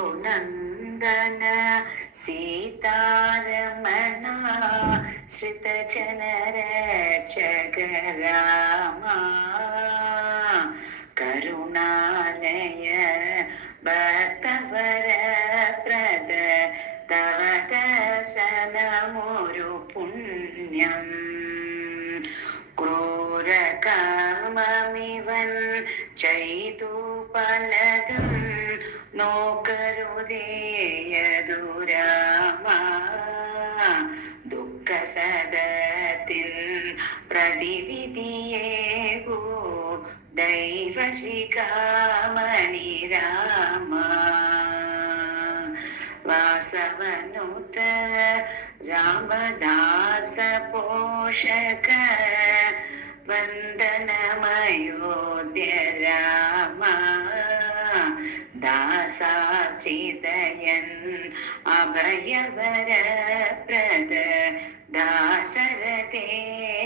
श्रीरघुनन्दन सीतारमण श्रितजनरक्षक रामा करुणालय भक्तवरप्रद तव दर्शनमोरु पुण्यम् ക്രൂരകർമ്മമിവൻ ചെയ്തു പലതും നോക്കരുതേയതു രാമ ദുഃഖസദത്തിൻ പ്രതിവിധിയേകൂ ദൈവശിഖാമണി രാമ വാസവനുത രാമദാസ പോഷക വന്ദനമയോധ്യ രാമ ദാസാചിതയൻ അഭയവരപ്രദ ദാശരഥേ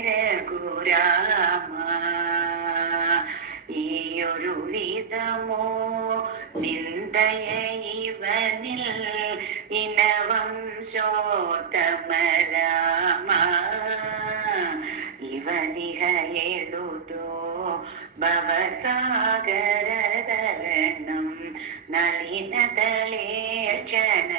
രഘുരാമ ഈയൊരു വിധമോ നിന്ദയ ഇവനിൽ ഇനവംശോത്തമ രാമ ಇವನಿಹ ಎಳುದೋ ಭವಸಾಗರ ತರಣಂ ನಳಿನದಳೇಕ್ಷಣ